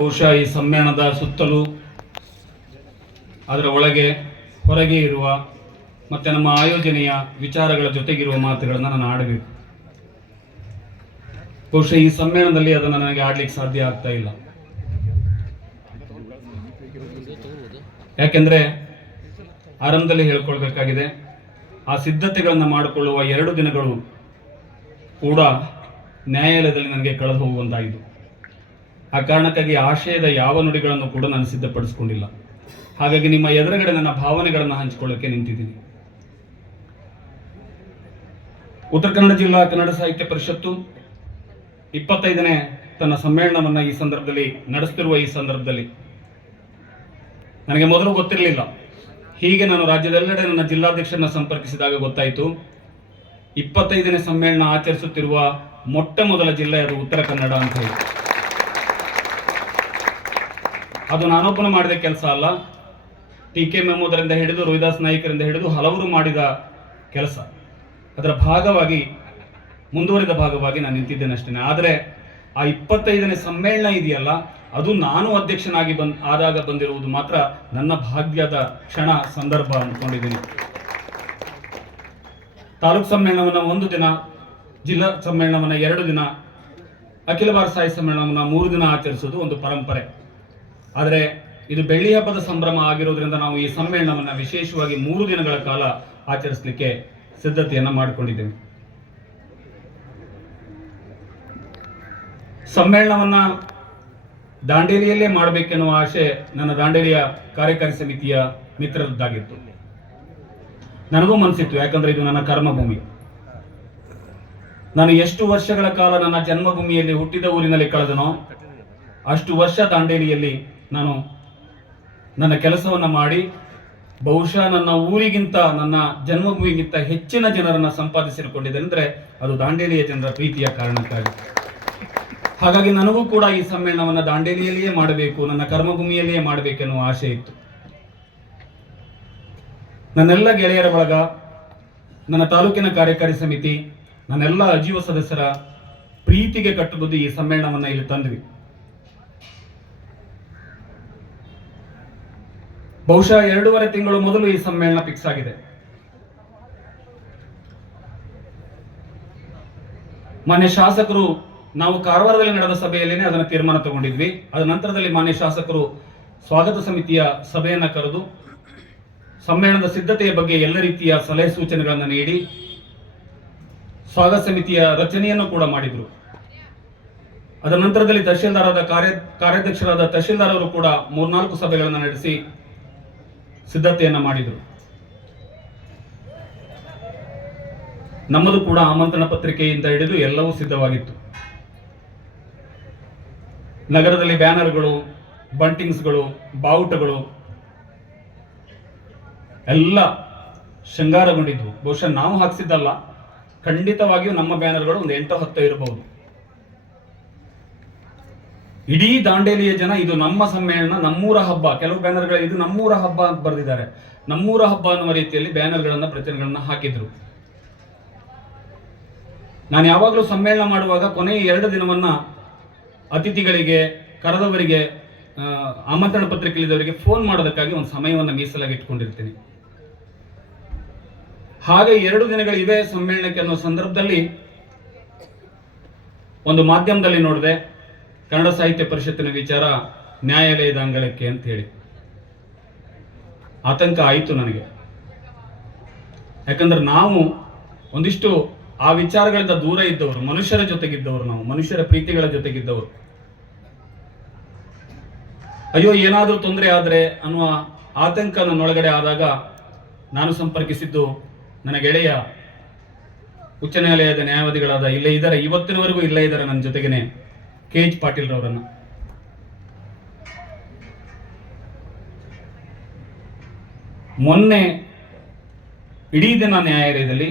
ಬಹುಶಃ ಈ ಸಮ್ಮೇಳನದ ಸುತ್ತಲೂ ಅದರ ಒಳಗೆ ಹೊರಗೆ ಇರುವ ಮತ್ತೆ ನಮ್ಮ ಆಯೋಜನೆಯ ವಿಚಾರಗಳ ಜೊತೆಗಿರುವ ಮಾತುಗಳನ್ನು ನಾನು ಆಡಬೇಕು. ಬಹುಶಃ ಈ ಸಮ್ಮೇಳನದಲ್ಲಿ ಅದನ್ನು ನನಗೆ ಆಡ್ಲಿಕ್ಕೆ ಸಾಧ್ಯ ಆಗ್ತಾ ಇಲ್ಲ. ಯಾಕೆಂದ್ರೆ ಆರಂಭದಲ್ಲಿ ಹೇಳ್ಕೊಳ್ಬೇಕಾಗಿದೆ, ಆ ಸಿದ್ಧತೆಗಳನ್ನು ಮಾಡಿಕೊಳ್ಳುವ 2 ದಿನಗಳು ಕೂಡ ನ್ಯಾಯಾಲಯದಲ್ಲಿ ನನಗೆ ಕಳೆದು ಹೋಗುವಂತಾಯಿತು. ಆ ಕಾರಣಕ್ಕಾಗಿ ಆಶಯದ ಯಾವ ನುಡಿಗಳನ್ನು ಕೂಡ ನಾನು ಸಿದ್ಧಪಡಿಸಿಕೊಂಡಿಲ್ಲ. ಹಾಗಾಗಿ ನಿಮ್ಮ ಎದುರುಗಡೆ ನನ್ನ ಭಾವನೆಗಳನ್ನು ಹಂಚಿಕೊಳ್ಳಕ್ಕೆ ನಿಂತಿದ್ದೀನಿ. ಉತ್ತರ ಕನ್ನಡ ಜಿಲ್ಲಾ ಕನ್ನಡ ಸಾಹಿತ್ಯ ಪರಿಷತ್ತು 25ನೇ ತನ್ನ ಸಮ್ಮೇಳನವನ್ನು ಈ ಸಂದರ್ಭದಲ್ಲಿ ನಡೆಸುತ್ತಿರುವ ಈ ಸಂದರ್ಭದಲ್ಲಿ ನನಗೆ ಮೊದಲು ಗೊತ್ತಿರಲಿಲ್ಲ. ಹೀಗೆ ನಾನು ರಾಜ್ಯದೆಲ್ಲೆಡೆ ನನ್ನ ಜಿಲ್ಲಾಧ್ಯಕ್ಷರನ್ನ ಸಂಪರ್ಕಿಸಿದಾಗ ಗೊತ್ತಾಯಿತು, 25ನೇ ಸಮ್ಮೇಳನ ಆಚರಿಸುತ್ತಿರುವ ಮೊಟ್ಟ ಮೊದಲ ಜಿಲ್ಲೆ ಅದು ಉತ್ತರ ಕನ್ನಡ ಅಂತ ಹೇಳಿ. ಅದು ನಾನೊಬ್ಬನು ಮಾಡಿದ ಕೆಲಸ ಅಲ್ಲ, ಟಿ.ಕೆ. ಮೆಮೋದರಿಂದ ಹಿಡಿದು ರೋಹಿದಾಸ್ ನಾಯ್ಕರಿಂದ ಹಿಡಿದು ಹಲವರು ಮಾಡಿದ ಕೆಲಸ. ಅದರ ಭಾಗವಾಗಿ ಮುಂದುವರಿದ ಭಾಗವಾಗಿ ನಾನು ನಿಂತಿದ್ದೇನೆ ಅಷ್ಟೇ. ಆದರೆ ಆ 25ನೇ ಸಮ್ಮೇಳನ ಇದೆಯಲ್ಲ, ಅದು ನಾನು ಅಧ್ಯಕ್ಷನಾಗಿ ಆದಾಗ ಬಂದಿರುವುದು ಮಾತ್ರ ನನ್ನ ಭಾಗ್ಯದ ಕ್ಷಣ, ಸಂದರ್ಭ ಅಂದ್ಕೊಂಡಿದ್ದೀನಿ. ತಾಲೂಕು ಸಮ್ಮೇಳನವನ್ನು 1 ದಿನ, ಜಿಲ್ಲಾ ಸಮ್ಮೇಳನವನ್ನು 2 ದಿನ, ಅಖಿಲ ಭಾರತ ಸಾಹಿತ್ಯ ಸಮ್ಮೇಳನವನ್ನು 3 ದಿನ ಆಚರಿಸುವುದು ಒಂದು ಪರಂಪರೆ. ಆದರೆ ಇದು ಬೆಳ್ಳಿ ಹಬ್ಬದ ಸಂಭ್ರಮ ಆಗಿರೋದ್ರಿಂದ ನಾವು ಈ ಸಮ್ಮೇಳನವನ್ನು ವಿಶೇಷವಾಗಿ 3 ದಿನಗಳ ಕಾಲ ಆಚರಿಸಲಿಕ್ಕೆ ಸಿದ್ಧತೆಯನ್ನು ಮಾಡಿಕೊಂಡಿದ್ದೇವೆ. ಸಮ್ಮೇಳನವನ್ನ ದಾಂಡೇಲಿಯಲ್ಲೇ ಮಾಡಬೇಕೆನ್ನುವ ಆಶೆ ನನ್ನ ದಾಂಡೇಲಿಯ ಕಾರ್ಯಕಾರಿ ಸಮಿತಿಯ ಮಿತ್ರರದ್ದಾಗಿತ್ತು. ನನಗೂ ಮನಸ್ಸಿತ್ತು, ಯಾಕಂದ್ರೆ ಇದು ನನ್ನ ಕರ್ಮಭೂಮಿ. ನಾನು ಎಷ್ಟು ವರ್ಷಗಳ ಕಾಲ ನನ್ನ ಜನ್ಮಭೂಮಿಯಲ್ಲಿ ಹುಟ್ಟಿದ ಊರಿನಲ್ಲಿ ಕಳೆದನೋ ಅಷ್ಟು ವರ್ಷ ದಾಂಡೇಲಿಯಲ್ಲಿ ನಾನು ನನ್ನ ಕೆಲಸವನ್ನು ಮಾಡಿ ಬಹುಶಃ ನನ್ನ ಊರಿಗಿಂತ, ನನ್ನ ಜನ್ಮಭೂಮಿಗಿಂತ ಹೆಚ್ಚಿನ ಜನರನ್ನು ಸಂಪಾದಿಸಿಕೊಂಡಿದೆ ಅಂದರೆ ಅದು ದಾಂಡೇಲಿಯ ಜನರ ಪ್ರೀತಿಯ ಕಾರಣಕ್ಕಾಗಿ. ಹಾಗಾಗಿ ನನಗೂ ಕೂಡ ಈ ಸಮ್ಮೇಳನವನ್ನು ದಾಂಡೇಲಿಯಲ್ಲಿಯೇ ಮಾಡಬೇಕು, ನನ್ನ ಕರ್ಮಭೂಮಿಯಲ್ಲಿಯೇ ಮಾಡಬೇಕೆನ್ನುವ ಆಶೆ ಇತ್ತು. ನನ್ನೆಲ್ಲ ಗೆಳೆಯರ ಬಳಗ, ನನ್ನ ತಾಲೂಕಿನ ಕಾರ್ಯಕಾರಿ ಸಮಿತಿ, ನನ್ನೆಲ್ಲ ಅಜೀವ ಸದಸ್ಯರ ಪ್ರೀತಿಗೆ ಕಟ್ಟುಬುದ್ಧಿ ಈ ಸಮ್ಮೇಳನವನ್ನು ಇಲ್ಲಿ ತಂದ್ವಿ. ಬಹುಶಃ 2.5 ತಿಂಗಳು ಮೊದಲು ಈ ಸಮ್ಮೇಳನ ಫಿಕ್ಸ್ ಆಗಿದೆ. ಮಾನ್ಯ ಶಾಸಕರು, ನಾವು ಕಾರವಾರದಲ್ಲಿ ನಡೆದ ಸಭೆಯಲ್ಲೇನೆ ಅದನ್ನು ತೀರ್ಮಾನ ತಗೊಂಡಿದ್ವಿ. ಅದ ನಂತರದಲ್ಲಿ ಮಾನ್ಯ ಶಾಸಕರು ಸ್ವಾಗತ ಸಮಿತಿಯ ಸಭೆಯನ್ನು ಕರೆದು ಸಮ್ಮೇಳನದ ಸಿದ್ಧತೆಯ ಬಗ್ಗೆ ಎಲ್ಲ ರೀತಿಯ ಸಲಹೆ ಸೂಚನೆಗಳನ್ನು ನೀಡಿ ಸ್ವಾಗತ ಸಮಿತಿಯ ರಚನೆಯನ್ನು ಕೂಡ ಮಾಡಿದ್ರು. ಅದರ ನಂತರದಲ್ಲಿ ತಹಶೀಲ್ದಾರದ ಕಾರ್ಯಾಧ್ಯಕ್ಷರಾದ ತಹಶೀಲ್ದಾರ್ ಅವರು ಕೂಡ 3-4 ಸಭೆಗಳನ್ನು ನಡೆಸಿ ಸಿದ್ಧತೆಯನ್ನು ಮಾಡಿದರು. ನಮ್ಮದು ಕೂಡ ಆಮಂತ್ರಣ ಪತ್ರಿಕೆಯಿಂದ ಹಿಡಿದು ಎಲ್ಲವೂ ಸಿದ್ಧವಾಗಿತ್ತು. ನಗರದಲ್ಲಿ ಬ್ಯಾನರ್ಗಳು, ಬಂಟಿಂಗ್ಸ್ಗಳು, ಬಾವುಟಗಳು ಎಲ್ಲ ಶೃಂಗಾರಗೊಂಡಿದ್ವು. ಬಹುಶಃ ನಾವು ಹಾಕಿಸಿದ್ದಲ್ಲ, ಖಂಡಿತವಾಗಿಯೂ ನಮ್ಮ ಬ್ಯಾನರ್ಗಳು ಒಂದು 8-10 ಇರಬಹುದು. ಇಡೀ ದಾಂಡೇಲಿಯ ಜನ ಇದು ನಮ್ಮ ಸಮ್ಮೇಳನ, ನಮ್ಮೂರ ಹಬ್ಬ. ಕೆಲವು ಬ್ಯಾನರ್ಗಳು ಇದು ನಮ್ಮೂರ ಹಬ್ಬ ಅಂತ ಬರೆದಿದ್ದಾರೆ. ನಮ್ಮೂರ ಹಬ್ಬ ಅನ್ನುವ ರೀತಿಯಲ್ಲಿ ಬ್ಯಾನರ್ಗಳನ್ನ, ಪ್ರಚಾರಗಳನ್ನ ಹಾಕಿದ್ರು. ನಾನು ಯಾವಾಗಲೂ ಸಮ್ಮೇಳನ ಮಾಡುವಾಗ ಕೊನೆಯ 2 ದಿನವನ್ನ ಅತಿಥಿಗಳಿಗೆ, ಕರೆದವರಿಗೆ, ಆಮಂತ್ರಣ ಪತ್ರಿಕೆಗಳಿದ್ದವರಿಗೆ ಫೋನ್ ಮಾಡೋದಕ್ಕಾಗಿ ಒಂದು ಸಮಯವನ್ನು ಮೀಸಲಾಗಿ ಇಟ್ಕೊಂಡಿರ್ತೀನಿ. ಹಾಗೆ 2 ದಿನಗಳಿವೆ ಸಮ್ಮೇಳನಕ್ಕೆ ಅನ್ನೋ ಸಂದರ್ಭದಲ್ಲಿ ಒಂದು ಮಾಧ್ಯಮದಲ್ಲಿ ನೋಡಿದೆ, ಕನ್ನಡ ಸಾಹಿತ್ಯ ಪರಿಷತ್ತಿನ ವಿಚಾರ ನ್ಯಾಯಾಲಯದ ಅಂಗಳಕ್ಕೆ ಅಂತ ಹೇಳಿ. ಆತಂಕ ಆಯಿತು ನನಗೆ. ಯಾಕಂದ್ರೆ ನಾವು ಒಂದಿಷ್ಟು ಆ ವಿಚಾರಗಳಿಂದ ದೂರ ಇದ್ದವರು, ಮನುಷ್ಯರ ಜೊತೆಗಿದ್ದವರು, ನಾವು ಮನುಷ್ಯರ ಪ್ರೀತಿಗಳ ಜೊತೆಗಿದ್ದವರು. ಅಯ್ಯೋ ಏನಾದರೂ ತೊಂದರೆ ಆದರೆ ಅನ್ನುವ ಆತಂಕ ನನ್ನೊಳಗಡೆ ಆದಾಗ ನಾನು ಸಂಪರ್ಕಿಸಿದ್ದು ನನ್ನ ಗೆಳೆಯ ಉಚ್ಚ ನ್ಯಾಯಾಲಯದ ನ್ಯಾಯವಾದಿಗಳಾದ, ಇಲ್ಲೇ ಇದ್ದಾರೆ, ಇವತ್ತಿನವರೆಗೂ ಇಲ್ಲೇ ಇದ್ದಾರೆ ನನ್ನ ಜೊತೆಗೇನೆ, ಕೆ.ಎಚ್. ಪಾಟೀಲ್ ರವರನ್ನ. ಮೊನ್ನೆ ಇಡೀ ದಿನ ನ್ಯಾಯಾಲಯದಲ್ಲಿ,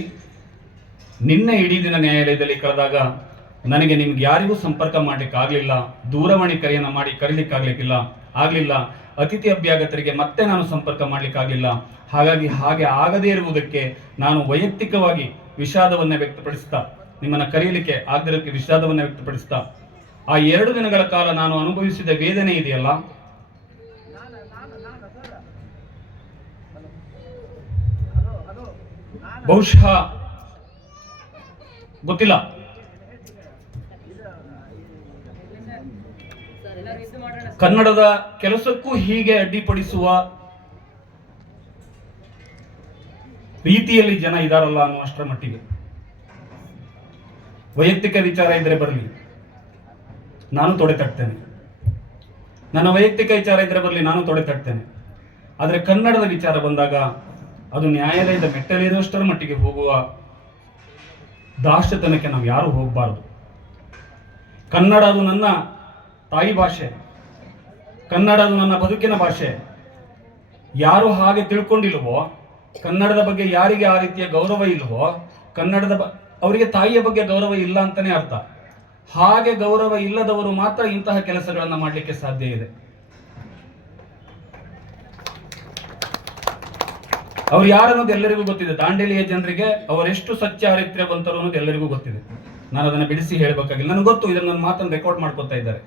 ನಿನ್ನೆ ಇಡೀ ದಿನ ನ್ಯಾಯಾಲಯದಲ್ಲಿ ಕಳೆದಾಗ ನನಗೆ ನಿಮ್ಗೆ ಯಾರಿಗೂ ಸಂಪರ್ಕ ಮಾಡ್ಲಿಕ್ಕೆ ಆಗ್ಲಿಲ್ಲ, ದೂರವಾಣಿ ಕರೆಯನ್ನು ಮಾಡಿ ಆಗ್ಲಿಲ್ಲ, ಅತಿಥಿ ಅಭ್ಯಾಗತರಿಗೆ ಮತ್ತೆ ನಾನು ಸಂಪರ್ಕ ಮಾಡ್ಲಿಕ್ಕೆ ಆಗ್ಲಿಲ್ಲ. ಹಾಗಾಗಿ ಹಾಗೆ ಆಗದೇ ಇರುವುದಕ್ಕೆ ನಾನು ವೈಯಕ್ತಿಕವಾಗಿ ವಿಷಾದವನ್ನ ವ್ಯಕ್ತಪಡಿಸ್ತಾ, ನಿಮ್ಮನ್ನ ಕರೆಯಲಿಕ್ಕೆ ಆಗದಿರೋಕ್ಕೆ ವಿಷಾದವನ್ನ ವ್ಯಕ್ತಪಡಿಸ್ತಾ ಆ 2 ದಿನಗಳ ಕಾಲ ನಾನು ಅನುಭವಿಸಿದ ವೇದನೆ ಇದೆಯಲ್ಲ, ಬಹುಶಃ ಗೊತ್ತಿಲ್ಲ, ಕನ್ನಡದ ಕೆಲಸಕ್ಕೂ ಹೀಗೆ ಅಡ್ಡಿಪಡಿಸುವ ರೀತಿಯಲ್ಲಿ ಜನ ಇದಾರಲ್ಲ ಅನ್ನುವಷ್ಟರ ಮಟ್ಟಿಗೆ. ವೈಯಕ್ತಿಕ ವಿಚಾರ ಇದ್ರೆ ಬರಲಿ, ನಾನು ತೊಡೆ ತಟ್ತೇನೆ. ನನ್ನ ವೈಯಕ್ತಿಕ ವಿಚಾರ ಇದ್ರೆ ಬರಲಿ, ನಾನು ತೊಡೆ ತಟ್ತೇನೆ. ಆದರೆ ಕನ್ನಡದ ವಿಚಾರ ಬಂದಾಗ ಅದು ನ್ಯಾಯಾಲಯದ ಮೆಟ್ಟಲೇರುವಷ್ಟರ ಮಟ್ಟಿಗೆ ಹೋಗುವ ದಾಷ್ಟತನಕ್ಕೆ ನಾವು ಯಾರು ಹೋಗಬಾರದು. ಕನ್ನಡ ಅದು ನನ್ನ ತಾಯಿ ಭಾಷೆ, ಕನ್ನಡ ಅದು ನನ್ನ ಬದುಕಿನ ಭಾಷೆ. ಯಾರು ಹಾಗೆ ತಿಳ್ಕೊಂಡಿಲ್ವೋ, ಕನ್ನಡದ ಬಗ್ಗೆ ಯಾರಿಗೆ ಆ ರೀತಿಯ ಗೌರವ ಇಲ್ವೋ, ಅವರಿಗೆ ತಾಯಿಯ ಬಗ್ಗೆ ಗೌರವ ಇಲ್ಲ ಅಂತಾನೆ ಅರ್ಥ. ಹಾಗೆ ಗೌರವ ಇಲ್ಲದವರು ಮಾತ್ರ ಇಂತಹ ಕೆಲಸಗಳನ್ನು ಮಾಡಲಿಕ್ಕೆ ಸಾಧ್ಯ ಇದೆ. ಅವ್ರು ಯಾರನ್ನೋದು ಎಲ್ಲರಿಗೂ ಗೊತ್ತಿದೆ. ದಾಂಡೇಲಿಯ ಜನರಿಗೆ ಅವರೆಷ್ಟು ಸಚ್ಚಾರಿತ್ರ್ಯವಂತರು ಅನ್ನೋದು ಎಲ್ಲರಿಗೂ ಗೊತ್ತಿದೆ. ನಾನು ಅದನ್ನು ಬಿಡಿಸಿ ಹೇಳಬೇಕಾಗಿಲ್ಲ, ನನಗೆ ಗೊತ್ತು. ಇದನ್ನು ನನ್ನ ಮಾತನ್ನು ರೆಕಾರ್ಡ್ ಮಾಡ್ಕೊತಾ ಇದ್ದಾರೆ.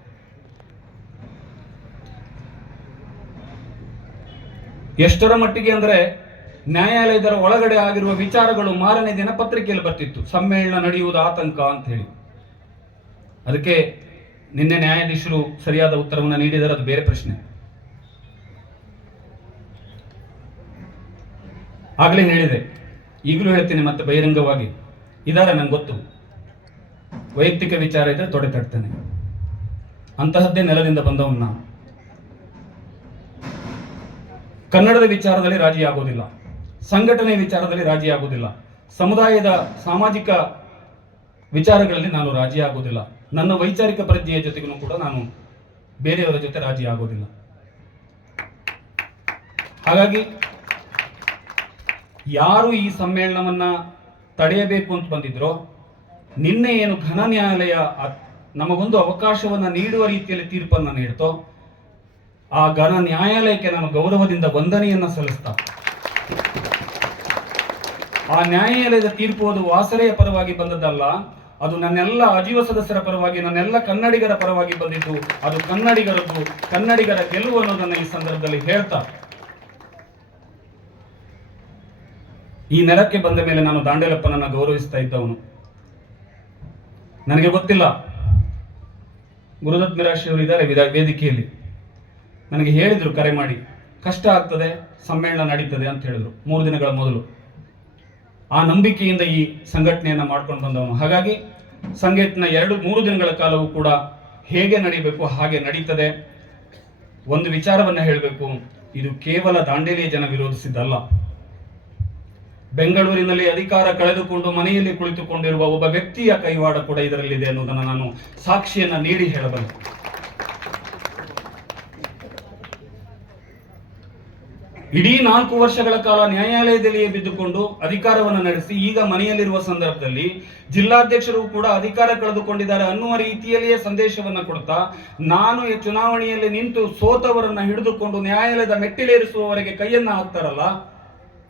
ಎಷ್ಟರ ಮಟ್ಟಿಗೆ ಅಂದ್ರೆ ನ್ಯಾಯಾಲಯದ ಒಳಗಡೆ ಆಗಿರುವ ವಿಚಾರಗಳು ಮಾರನೇ ದಿನ ಪತ್ರಿಕೆಯಲ್ಲಿ ಬರ್ತಿತ್ತು, ಸಮ್ಮೇಳನ ನಡೆಯುವುದು ಆತಂಕ ಅಂತ ಹೇಳಿ. ಅದಕ್ಕೆ ನಿನ್ನೆ ನ್ಯಾಯಾಧೀಶರು ಸರಿಯಾದ ಉತ್ತರವನ್ನು ನೀಡಿದರೆ ಅದು ಬೇರೆ ಪ್ರಶ್ನೆ. ಆಗಲೇ ಹೇಳಿದೆ, ಈಗಲೂ ಹೇಳ್ತೀನಿ ಮತ್ತೆ ಬಹಿರಂಗವಾಗಿ, ಇದಾರೆ ನಂಗೆ ಗೊತ್ತು. ವೈಯಕ್ತಿಕ ವಿಚಾರ ಇದ್ರೆ ತೊಡೆ ತಡ್ತೇನೆ. ಅಂತಹದ್ದೇ ನೆಲದಿಂದ ಬಂದವನ್ನ ನಾನು. ಕನ್ನಡದ ವಿಚಾರದಲ್ಲಿ ರಾಜಿ ಆಗೋದಿಲ್ಲ, ಸಂಘಟನೆ ವಿಚಾರದಲ್ಲಿ ರಾಜಿ ಆಗೋದಿಲ್ಲ, ಸಮುದಾಯದ ಸಾಮಾಜಿಕ ವಿಚಾರಗಳಲ್ಲಿ ನಾನು ರಾಜಿ ಆಗೋದಿಲ್ಲ. ನನ್ನ ವೈಚಾರಿಕ ಪ್ರಜ್ಞೆಯ ಜೊತೆಗೂ ಕೂಡ ನಾನು ಬೇರೆಯವರ ಜೊತೆ ರಾಜಿ ಆಗೋದಿಲ್ಲ. ಹಾಗಾಗಿ ಯಾರು ಈ ಸಮ್ಮೇಳನವನ್ನ ತಡೆಯಬೇಕು ಅಂತ ಬಂದಿದ್ರೋ, ನಿನ್ನೆ ಏನು ಘನ ನ್ಯಾಯಾಲಯ ನಮಗೊಂದು ಅವಕಾಶವನ್ನ ನೀಡುವ ರೀತಿಯಲ್ಲಿ ತೀರ್ಪನ್ನು ನೀಡ್ತೋ, ಆ ಘನ ನ್ಯಾಯಾಲಯಕ್ಕೆ ನಾನು ಗೌರವದಿಂದ ವಂದನೆಯನ್ನ ಸಲ್ಲಿಸ್ತಾ, ಆ ನ್ಯಾಯಾಲಯದ ತೀರ್ಪು ಅದು ವಾಸರೆಯ ಪರವಾಗಿ ಬಂದದ್ದಲ್ಲ, ಅದು ನನ್ನೆಲ್ಲ ಅಜೀವ ಸದಸ್ಯರ ಪರವಾಗಿ, ನನ್ನೆಲ್ಲ ಕನ್ನಡಿಗರ ಪರವಾಗಿ ಬಂದಿದ್ದು. ಅದು ಕನ್ನಡಿಗರ ಗೆಲುವು ಅನ್ನೋದನ್ನ ಈ ಸಂದರ್ಭದಲ್ಲಿ ಹೇಳ್ತಾ, ಈ ನೆಲಕ್ಕೆ ಬಂದ ಮೇಲೆ ನಾನು ದಾಂಡೇಲಪ್ಪನನ್ನ ಗೌರವಿಸ್ತಾ ಇದ್ದವನು. ನನಗೆ ಗೊತ್ತಿಲ್ಲ, ಗುರುದತ್ ಮಿರಾಶಿ ಅವರು ಇದ್ದಾರೆ ವೇದಿಕೆಯಲ್ಲಿ, ನನಗೆ ಹೇಳಿದ್ರು ಕರೆ ಮಾಡಿ, ಕಷ್ಟ ಆಗ್ತದೆ, ಸಮ್ಮೇಳನ ನಡೀತದೆ ಅಂತ ಹೇಳಿದ್ರು 3 ದಿನಗಳ ಮೊದಲು. ಆ ನಂಬಿಕೆಯಿಂದ ಈ ಸಂಘಟನೆಯನ್ನ ಮಾಡ್ಕೊಂಡು ಬಂದವನು. ಹಾಗಾಗಿ ಸಂಘಟನೆ 2-3 ದಿನಗಳ ಕಾಲವೂ ಕೂಡ ಹೇಗೆ ನಡೀಬೇಕು ಹಾಗೆ ನಡೀತದೆ. ಒಂದು ವಿಚಾರವನ್ನ ಹೇಳಬೇಕು, ಇದು ಕೇವಲ ದಾಂಡೇಲಿಯ ಜನ ವಿರೋಧಿಸಿದ್ದಲ್ಲ. ಬೆಂಗಳೂರಿನಲ್ಲಿ ಅಧಿಕಾರ ಕಳೆದುಕೊಂಡು ಮನೆಯಲ್ಲಿ ಕುಳಿತುಕೊಂಡಿರುವ ಒಬ್ಬ ವ್ಯಕ್ತಿಯ ಕೈವಾಡ ಕೂಡ ಇದರಲ್ಲಿದೆ ಅನ್ನೋದನ್ನು ನಾನು ಸಾಕ್ಷಿಯನ್ನ ನೀಡಿ ಹೇಳಬಲ್ಲೆ. ಇಡೀ 4 ವರ್ಷಗಳ ಕಾಲ ನ್ಯಾಯಾಲಯದಲ್ಲಿಯೇ ಬಿದ್ದುಕೊಂಡು ಅಧಿಕಾರವನ್ನು ನಡೆಸಿ ಈಗ ಮನೆಯಲ್ಲಿರುವ ಸಂದರ್ಭದಲ್ಲಿ ಜಿಲ್ಲಾಧ್ಯಕ್ಷರು ಕೂಡ ಅಧಿಕಾರ ಕಳೆದುಕೊಂಡಿದ್ದಾರೆ ಅನ್ನುವ ರೀತಿಯಲ್ಲಿಯೇ ಸಂದೇಶವನ್ನ ಕೊಡ್ತಾ, ನಾನು ಈ ಚುನಾವಣೆಯಲ್ಲಿ ನಿಂತು ಸೋತವರನ್ನ ಹಿಡಿದುಕೊಂಡು ನ್ಯಾಯಾಲಯದ ಮೆಟ್ಟಿಲೇರಿಸುವವರೆಗೆ ಕೈಯನ್ನ ಹಾಕ್ತಾರಲ್ಲ,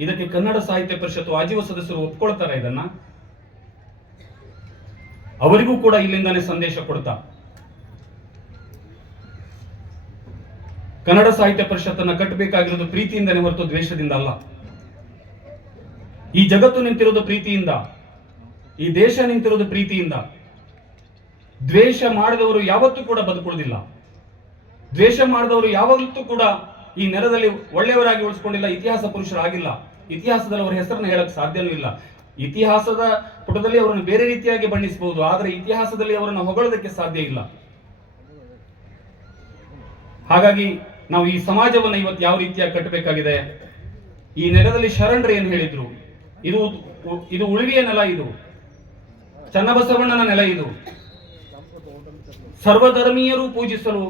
ಇದಕ್ಕೆ ಕನ್ನಡ ಸಾಹಿತ್ಯ ಪರಿಷತ್ತು ಆಜೀವ ಸದಸ್ಯರು ಒಪ್ಕೊಳ್ತಾರೆ. ಇದನ್ನ ಅವರಿಗೂ ಕೂಡ ಇಲ್ಲಿಂದಾನೇ ಸಂದೇಶ ಕೊಡ್ತಾ, ಕನ್ನಡ ಸಾಹಿತ್ಯ ಪರಿಷತ್ತನ್ನ ಕಟ್ಟಬೇಕಾಗಿರೋದು ಪ್ರೀತಿಯಿಂದನೇ ಹೊರತು ದ್ವೇಷದಿಂದ ಅಲ್ಲ. ಈ ಜಗತ್ತು ನಿಂತಿರೋದು ಪ್ರೀತಿಯಿಂದ, ಈ ದೇಶ ನಿಂತಿರೋದು ಪ್ರೀತಿಯಿಂದ. ದ್ವೇಷ ಮಾಡಿದವರು ಯಾವತ್ತೂ ಕೂಡ ಬದುಕುವುದಿಲ್ಲ. ದ್ವೇಷ ಮಾಡಿದವರು ಯಾವತ್ತೂ ಕೂಡ ಈ ನೆಲದಲ್ಲಿ ಒಳ್ಳೆಯವರಾಗಿ ಉಳಿಸ್ಕೊಂಡಿಲ್ಲ, ಇತಿಹಾಸ ಪುರುಷರಾಗಿಲ್ಲ. ಇತಿಹಾಸದಲ್ಲಿ ಅವರ ಹೆಸರನ್ನು ಹೇಳಕ್ ಸಾಧ್ಯವೂ ಇಲ್ಲ. ಇತಿಹಾಸದ ಪುಟದಲ್ಲಿ ಅವರನ್ನು ಬೇರೆ ರೀತಿಯಾಗಿ ಬಣ್ಣಿಸಬಹುದು, ಆದರೆ ಇತಿಹಾಸದಲ್ಲಿ ಅವರನ್ನು ಹೊಗಳೋದಕ್ಕೆ ಸಾಧ್ಯ ಇಲ್ಲ. ಹಾಗಾಗಿ ನಾವು ಈ ಸಮಾಜವನ್ನು ಇವತ್ತು ಯಾವ ರೀತಿಯಾಗಿ ಕಟ್ಟಬೇಕಾಗಿದೆ, ಈ ನೆಲದಲ್ಲಿ ಶರಣರು ಏನು ಹೇಳಿದ್ರು, ಇದು ಉಳಿವಿಯ ನೆಲ, ಇದು ಚನ್ನಬಸವಣ್ಣನ ನೆಲ, ಇದು ಸರ್ವಧರ್ಮೀಯರು ಪೂಜಿಸಲು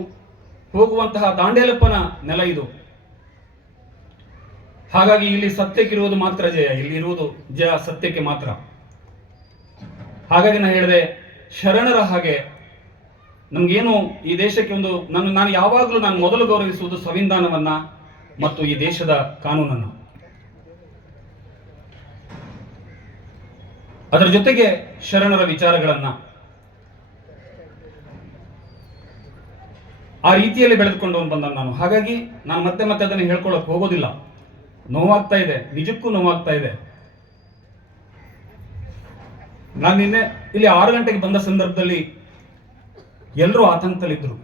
ಹೋಗುವಂತಹ ದಾಂಡೇಲಪ್ಪನ ನೆಲ ಇದು. ಹಾಗಾಗಿ ಇಲ್ಲಿ ಸತ್ಯಕ್ಕಿರುವುದು ಮಾತ್ರ ಜಯ, ಇಲ್ಲಿ ಇರುವುದು ಜಯ ಸತ್ಯಕ್ಕೆ ಮಾತ್ರ. ಹಾಗಾಗಿ ನಾನು ಹೇಳಿದೆ, ಶರಣರ ಹಾಗೆ ನಮ್ಗೇನು ಈ ದೇಶಕ್ಕೆ ಒಂದು ನಾನು ಯಾವಾಗಲೂ ನಾನು ಮೊದಲು ಗೌರವಿಸುವುದು ಸಂವಿಧಾನವನ್ನ ಮತ್ತು ಈ ದೇಶದ ಕಾನೂನನ್ನು. ಅದರ ಜೊತೆಗೆ ಶರಣರ ವಿಚಾರಗಳನ್ನ. ಆ ರೀತಿಯಲ್ಲಿ ಬೆಳೆದುಕೊಂಡು ಬಂದ ನಾನು. ಹಾಗಾಗಿ ನಾನು ಮತ್ತೆ ಮತ್ತೆ ಅದನ್ನು ಹೇಳ್ಕೊಳ್ಳೋಕೆ ಹೋಗೋದಿಲ್ಲ. ನೋವಾಗ್ತಾ ಇದೆ, ನಿಜಕ್ಕೂ ನೋವಾಗ್ತಾ ಇದೆ. ನಾನು ನಿನ್ನೆ ಇಲ್ಲಿ 6 ಗಂಟೆಗೆ ಬಂದ ಸಂದರ್ಭದಲ್ಲಿ ಎಲ್ಲರೂ ಆತಂಕದಲ್ಲಿದ್ದರು.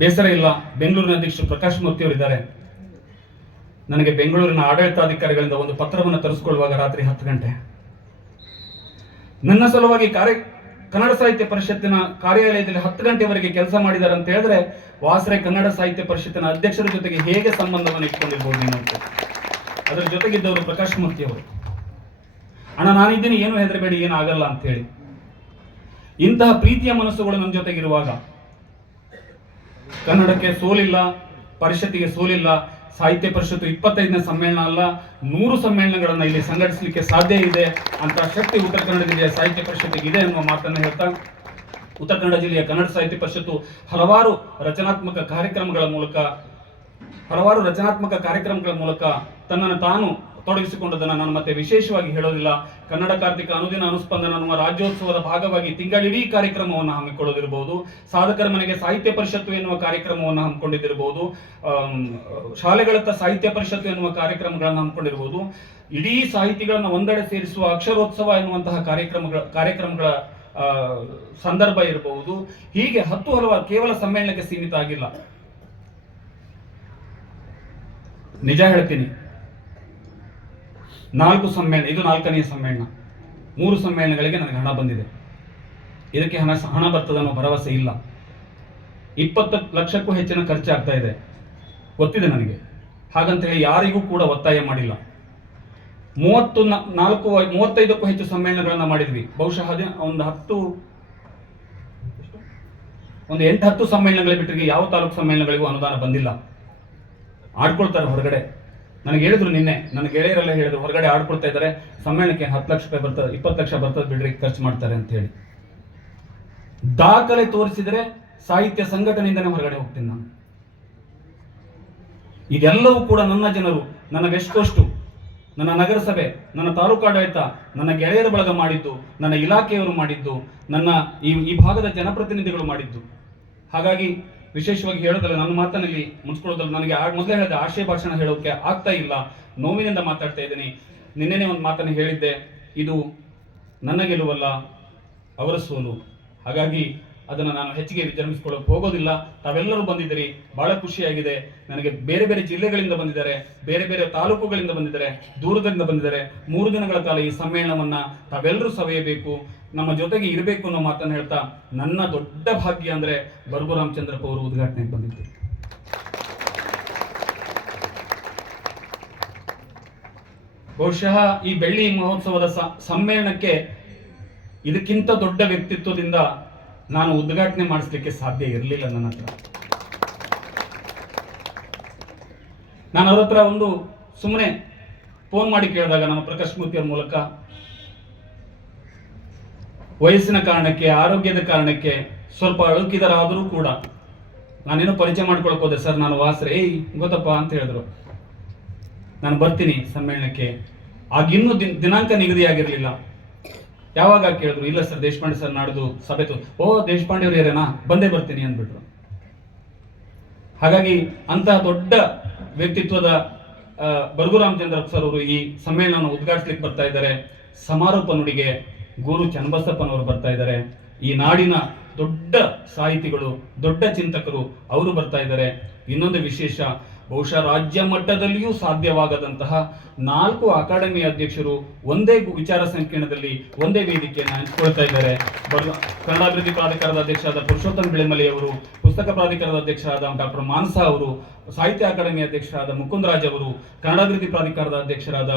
ಬೇಸರ ಇಲ್ಲ, ಬೆಂಗಳೂರಿನ ಅಧ್ಯಕ್ಷರು ಪ್ರಕಾಶ್ ಮೂರ್ತಿ ಅವರಿದ್ದಾರೆ. ನನಗೆ ಬೆಂಗಳೂರಿನ ಆಡಳಿತಾಧಿಕಾರಿಗಳಿಂದ ಒಂದು ಪತ್ರವನ್ನು ತರಿಸಿಕೊಳ್ಳುವಾಗ ರಾತ್ರಿ 10 ಗಂಟೆ ನನ್ನ ಸಲುವಾಗಿ ಕನ್ನಡ ಸಾಹಿತ್ಯ ಪರಿಷತ್ತಿನ ಕಾರ್ಯಾಲಯದಲ್ಲಿ 10 ಗಂಟೆವರೆಗೆ ಕೆಲಸ ಮಾಡಿದ್ದಾರೆ ಅಂತ ಹೇಳಿದ್ರೆ ವಾಸರೆ ಕನ್ನಡ ಸಾಹಿತ್ಯ ಪರಿಷತ್ತಿನ ಅಧ್ಯಕ್ಷರ ಜೊತೆಗೆ ಹೇಗೆ ಸಂಬಂಧವನ್ನು ಇಟ್ಕೊಂಡಿರ್ಬೋದು ನೀನು ಅಂತ. ಅದರ ಜೊತೆಗಿದ್ದವರು ಪ್ರಕಾಶ್ ಮೂರ್ತಿ ಅವರು. ಅಣ್ಣ ನಾನಿದ್ದೀನಿ, ಏನು ಹೆದರಬೇಡಿ, ಏನು ಆಗಲ್ಲ ಅಂತ ಹೇಳಿ. ಇಂತಹ ಪ್ರೀತಿಯ ಮನಸ್ಸುಗಳು ನನ್ನ ಜೊತೆಗಿರುವಾಗ ಕನ್ನಡಕ್ಕೆ ಸೋಲಿಲ್ಲ, ಪರಿಷತ್ತಿಗೆ ಸೋಲಿಲ್ಲ. ಸಾಹಿತ್ಯ ಪರಿಷತ್ತು 25ನೇ ಸಮ್ಮೇಳನ ಅಲ್ಲ, 100 ಸಮ್ಮೇಳನಗಳನ್ನ ಇಲ್ಲಿ ಸಂಘಟಿಸಲಿಕ್ಕೆ ಸಾಧ್ಯ ಇದೆ ಅಂತ ಶಕ್ತಿ ಉತ್ತರ ಕನ್ನಡ ಜಿಲ್ಲೆಯ ಸಾಹಿತ್ಯ ಪರಿಷತ್ತಿಗೆ ಇದೆ ಅನ್ನುವ ಮಾತನ್ನು ಹೇಳ್ತಾ, ಉತ್ತರ ಕನ್ನಡ ಜಿಲ್ಲೆಯ ಕನ್ನಡ ಸಾಹಿತ್ಯ ಪರಿಷತ್ತು ಹಲವಾರು ರಚನಾತ್ಮಕ ಕಾರ್ಯಕ್ರಮಗಳ ಮೂಲಕ ತನ್ನನ್ನು ತಾನು ತೊಡಗಿಸಿಕೊಂಡದನ್ನು ನಾನು ಮತ್ತೆ ವಿಶೇಷವಾಗಿ ಹೇಳೋದಿಲ್ಲ. ಕನ್ನಡ ಕಾರ್ತಿಕ ಅನುದಿನ ಅನುಸ್ಪಂದನ ಅನ್ನುವ ರಾಜ್ಯೋತ್ಸವದ ಭಾಗವಾಗಿ ತಿಂಗಳಿಡೀ ಕಾರ್ಯಕ್ರಮವನ್ನು ಹಮ್ಮಿಕೊಳ್ಳೋದಿರಬಹುದು, ಸಾಧಕರ ಮನೆಗೆ ಸಾಹಿತ್ಯ ಪರಿಷತ್ತು ಎನ್ನುವ ಕಾರ್ಯಕ್ರಮವನ್ನು ಹಮ್ಮಿಕೊಂಡಿದ್ದಿರಬಹುದು, ಶಾಲೆಗಳತ್ತ ಸಾಹಿತ್ಯ ಪರಿಷತ್ತು ಎನ್ನುವ ಕಾರ್ಯಕ್ರಮಗಳನ್ನು ಹಮ್ಮಿಕೊಂಡಿರಬಹುದು, ಇಡೀ ಸಾಹಿತಿಗಳನ್ನು ಒಂದೆಡೆ ಸೇರಿಸುವ ಅಕ್ಷರೋತ್ಸವ ಎನ್ನುವಂತಹ ಕಾರ್ಯಕ್ರಮಗಳ ಸಂದರ್ಭ ಇರಬಹುದು. ಹೀಗೆ 10 ಹಲವಾರು, ಕೇವಲ ಸಮ್ಮೇಳನಕ್ಕೆ ಸೀಮಿತ ಆಗಿಲ್ಲ. ನಿಜ ಹೇಳ್ತೀನಿ, 4 ಸಮ್ಮೇಳನ, ಇದು 4ನೇ ಸಮ್ಮೇಳನ. 3 ಸಮ್ಮೇಳನಗಳಿಗೆ ನನಗೆ ಹಣ ಬಂದಿದೆ. ಇದಕ್ಕೆ ಹಣ ಬರ್ತದೆ ಅನ್ನೋ ಭರವಸೆ ಇಲ್ಲ. 20 ಲಕ್ಷಕ್ಕೂ ಹೆಚ್ಚಿನ ಖರ್ಚಾಗ್ತಾ ಇದೆ, ಗೊತ್ತಿದೆ ನನಗೆ. ಹಾಗಂತ ಹೇಳಿ ಯಾರಿಗೂ ಕೂಡ ಒತ್ತಾಯ ಮಾಡಿಲ್ಲ. 35ಕ್ಕೂ ಹೆಚ್ಚು ಸಮ್ಮೇಳನಗಳನ್ನ ಮಾಡಿದ್ವಿ. ಬಹುಶಃ ಒಂದು 8-10 ಸಮ್ಮೇಳನಗಳೇ ಬಿಟ್ಟರೆ ಯಾವ ತಾಲೂಕು ಸಮ್ಮೇಳನಗಳಿಗೂ ಅನುದಾನ ಬಂದಿಲ್ಲ. ಆಡ್ಕೊಳ್ತಾರೆ ಹೊರಗಡೆ. ನನಗೆ ಹೇಳಿದ್ರು ನಿನ್ನೆ, ನನ್ನ ಗೆಳೆಯರೆಲ್ಲ ಹೇಳಿದ್ರು, ಹೊರಗಡೆ ಆಡ್ಕೊಳ್ತಾ ಇದ್ದಾರೆ, ಸಮ್ಮೇಳನಕ್ಕೆ 10 ಲಕ್ಷ ರೂಪಾಯಿ ಬರ್ತದೆ, 20 ಲಕ್ಷ ಬರ್ತದೆ ಬಿಡ್ರಿ, ಖರ್ಚು ಮಾಡ್ತಾರೆ ಅಂತ ಹೇಳಿ. ದಾಖಲೆ ತೋರಿಸಿದರೆ ಸಾಹಿತ್ಯ ಸಂಘಟನೆಯಿಂದನೇ ಹೊರಗಡೆ ಹೋಗ್ತೀನಿ ನಾನು. ಇದೆಲ್ಲವೂ ಕೂಡ ನನ್ನ ಜನರು, ನನ್ನ ವೆಸ್ಟ್, ನನ್ನ ನಗರಸಭೆ, ನನ್ನ ತಾಲೂಕಾಡಳಿತ, ನನ್ನ ಗೆಳೆಯರ ಬಳಗ ಮಾಡಿದ್ದು, ನನ್ನ ಇಲಾಖೆಯವರು ಮಾಡಿದ್ದು, ನನ್ನ ಈ ಭಾಗದ ಜನಪ್ರತಿನಿಧಿಗಳು ಮಾಡಿದ್ದು. ಹಾಗಾಗಿ ವಿಶೇಷವಾಗಿ ಹೇಳೋದಲ್ಲ, ನನ್ನ ಮಾತನಲ್ಲಿ ಮುನ್ಸ್ಕೊಳ್ಳೋದಲ್ಲ. ನನಗೆ ಮೊದಲೇ ಹೇಳಿದೆ, ಆಶಯ ಭಾಷಣ ಹೇಳೋಕೆ ಆಗ್ತಾ ಇಲ್ಲ, ನೋವಿನಿಂದ ಮಾತಾಡ್ತಾ ಇದ್ದೀನಿ. ನಿನ್ನೆನೇ ಒಂದು ಮಾತನ್ನು ಹೇಳಿದ್ದೆ, ಇದು ನನ್ನ ಗೆಲುವಲ್ಲ, ಅವರ ಸೋಲು. ಹಾಗಾಗಿ ಅದನ್ನು ನಾನು ಹೆಚ್ಚಿಗೆ ವಿಜೃಂಭಿಸಿಕೊಳ್ಳೋಕೆ ಹೋಗೋದಿಲ್ಲ. ತಾವೆಲ್ಲರೂ ಬಂದಿದ್ದೀರಿ, ಬಹಳ ಖುಷಿಯಾಗಿದೆ ನನಗೆ. ಬೇರೆ ಬೇರೆ ಜಿಲ್ಲೆಗಳಿಂದ ಬಂದಿದ್ದಾರೆ, ಬೇರೆ ಬೇರೆ ತಾಲೂಕುಗಳಿಂದ ಬಂದಿದ್ದಾರೆ, ದೂರದಿಂದ ಬಂದಿದ್ದಾರೆ. 3 ದಿನಗಳ ಕಾಲ ಈ ಸಮ್ಮೇಳನವನ್ನ ತಾವೆಲ್ಲರೂ ಸವೆಯಬೇಕು, ನಮ್ಮ ಜೊತೆಗೆ ಇರಬೇಕು ಅನ್ನೋ ಮಾತನ್ನು ಹೇಳ್ತಾ, ನನ್ನ ದೊಡ್ಡ ಭಾಗ್ಯ ಅಂದ್ರೆ ಬರ್ಗು ರಾಮಚಂದ್ರಪ್ಪ ಅವರು ಉದ್ಘಾಟನೆಗೆ ಬಂದಿದ್ದು. ಬಹುಶಃ ಈ ಬೆಳ್ಳಿ ಮಹೋತ್ಸವದ ಸಮ್ಮೇಳನಕ್ಕೆ ಇದಕ್ಕಿಂತ ದೊಡ್ಡ ವ್ಯಕ್ತಿತ್ವದಿಂದ ನಾನು ಉದ್ಘಾಟನೆ ಮಾಡಿಸ್ಲಿಕ್ಕೆ ಸಾಧ್ಯ ಇರಲಿಲ್ಲ ನನ್ನ ಹತ್ರ. ನಾನು ಅವ್ರ ಹತ್ರ ಒಂದು ಸುಮ್ಮನೆ ಫೋನ್ ಮಾಡಿ ಕೇಳಿದಾಗ, ನಮ್ಮ ಪ್ರಕಾಶ್ ಮೂರ್ತಿ ಅವ್ರ ಮೂಲಕ, ವಯಸ್ಸಿನ ಕಾರಣಕ್ಕೆ, ಆರೋಗ್ಯದ ಕಾರಣಕ್ಕೆ ಸ್ವಲ್ಪ ಅಳುಕಿದರಾದರೂ ಕೂಡ ನಾನೇನೋ ಪರಿಚಯ ಮಾಡ್ಕೊಳಕ್ ಹೋದೆ. ಸರ್ ನಾನು ವಾಸ್ರೆ, ಗೊತ್ತಪ್ಪ ಅಂತ ಹೇಳಿದ್ರು. ನಾನು ಬರ್ತೀನಿ ಸಮ್ಮೇಳನಕ್ಕೆ. ಆಗಿನ್ನೂ ದಿನಾಂಕ ನಿಗದಿಯಾಗಿರ್ಲಿಲ್ಲ. ಯಾವಾಗ ಕೇಳಿದ್ರು, ಇಲ್ಲ ಸರ್ ದೇಶಪಾಂಡೆ ಸರ್ ನಾಡ್ದು ಸಭೆತು. ಓ ದೇಶಪಾಂಡೆ ಅವರು ಯಾರೇನಾ, ಬಂದೇ ಬರ್ತೀನಿ ಅಂದ್ಬಿಟ್ರು. ಹಾಗಾಗಿ ಅಂತಹ ದೊಡ್ಡ ವ್ಯಕ್ತಿತ್ವದ ಬರ್ಗು ರಾಮಚಂದ್ರಪ್ಪ ಸರ್ ಅವರು ಈ ಸಮ್ಮೇಳನ ಉದ್ಘಾಟಿಸ್ಲಿಕ್ಕೆ ಬರ್ತಾ ಇದ್ದಾರೆ. ಸಮಾರೋಪ ನುಡಿಗೆ ಗೂರು ಚನ್ನಬಸಪ್ಪನವರು ಬರ್ತಾ ಇದ್ದಾರೆ. ಈ ನಾಡಿನ ದೊಡ್ಡ ಸಾಹಿತಿಗಳು, ದೊಡ್ಡ ಚಿಂತಕರು ಅವರು ಬರ್ತಾ ಇದ್ದಾರೆ. ಇನ್ನೊಂದು ವಿಶೇಷ, ಬಹುಶಃ ರಾಜ್ಯ ಮಟ್ಟದಲ್ಲಿಯೂ ಸಾಧ್ಯವಾಗದಂತಹ 4 ಅಕಾಡೆಮಿ ಅಧ್ಯಕ್ಷರು ಒಂದೇ ವಿಚಾರ ಸಂಕಿರಣದಲ್ಲಿ ಒಂದೇ ವೇದಿಕೆಯನ್ನು ಹಂಚಿಕೊಳ್ತಾ ಇದ್ದಾರೆ. ಕನ್ನಡಾಭಿವೃದ್ಧಿ ಪ್ರಾಧಿಕಾರದ ಅಧ್ಯಕ್ಷರಾದ ಪುರುಷೋತ್ತಮ ಬಿಳೆಮಲೆ ಅವರು, ಪುಸ್ತಕ ಪ್ರಾಧಿಕಾರದ ಅಧ್ಯಕ್ಷರಾದ ಡಾಕ್ಟರ್ ಮಾನಸ ಅವರು, ಸಾಹಿತ್ಯ ಅಕಾಡೆಮಿ ಅಧ್ಯಕ್ಷರಾದ ಮುಕುಂದರಾಜ್ ಅವರು, ಕನ್ನಡಾಭಿವೃದ್ಧಿ ಪ್ರಾಧಿಕಾರದ ಅಧ್ಯಕ್ಷರಾದ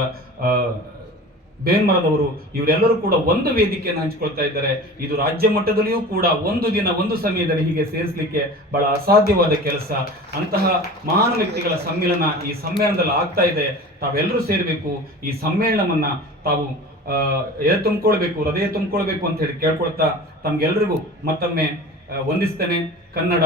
ಬೇನ್ಮರದವರು, ಇವರೆಲ್ಲರೂ ಕೂಡ ಒಂದು ವೇದಿಕೆಯನ್ನು ಹಂಚಿಕೊಳ್ತಾ ಇದ್ದಾರೆ. ಇದು ರಾಜ್ಯ ಮಟ್ಟದಲ್ಲಿಯೂ ಕೂಡ ಒಂದು ದಿನ ಒಂದು ಸಮಯದಲ್ಲಿ ಹೀಗೆ ಸೇರಿಸಲಿಕ್ಕೆ ಬಹಳ ಅಸಾಧ್ಯವಾದ ಕೆಲಸ. ಅಂತಹ ಮಹಾನ್ ವ್ಯಕ್ತಿಗಳ ಸಮ್ಮೇಳನ ಈ ಸಮ್ಮೇಳನದಲ್ಲಿ ಆಗ್ತಾ ಇದೆ. ತಾವೆಲ್ಲರೂ ಸೇರಬೇಕು, ಈ ಸಮ್ಮೇಳನವನ್ನ ತಾವು ತುಂಬಿಕೊಳ್ಬೇಕು, ಹೃದಯ ತುಂಬಿಕೊಳ್ಬೇಕು ಅಂತ ಹೇಳಿ ಕೇಳ್ಕೊಳ್ತಾ ತಮ್ಗೆಲ್ರಿಗೂ ಮತ್ತೊಮ್ಮೆ ವಂದಿಸ್ತೇನೆ. ಕನ್ನಡ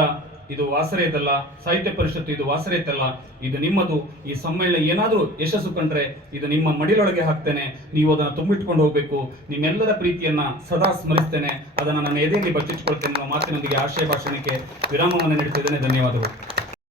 ಇದು ವಾಸರೇತಲ್ಲ, ಸಾಹಿತ್ಯ ಪರಿಷತ್ತು ಇದು ವಾಸರೇತಲ್ಲ, ಇದು ನಿಮ್ಮದು. ಈ ಸಮ್ಮೇಳನ ಏನಾದರೂ ಯಶಸ್ಸು ಕಂಡ್ರೆ ಇದು ನಿಮ್ಮ ಮಡಿಲೊಳಗೆ ಹಾಕ್ತೇನೆ, ನೀವು ಅದನ್ನು ತುಂಬಿಟ್ಕೊಂಡು ಹೋಗಬೇಕು. ನಿಮ್ಮೆಲ್ಲರ ಪ್ರೀತಿಯನ್ನ ಸದಾ ಸ್ಮರಿಸ್ತೇನೆ, ಅದನ್ನು ನನ್ನ ಎದೆಯಲ್ಲಿ ಬಚ್ಚಿಟ್ಕೊಳ್ತೇನೆ ಅನ್ನೋ ಮಾತಿನೊಂದಿಗೆ ಆಶಯ ಭಾಷಣಕ್ಕೆ ವಿರಾಮವನ್ನು ನೀಡುತ್ತಿದ್ದೇನೆ. ಧನ್ಯವಾದಗಳು.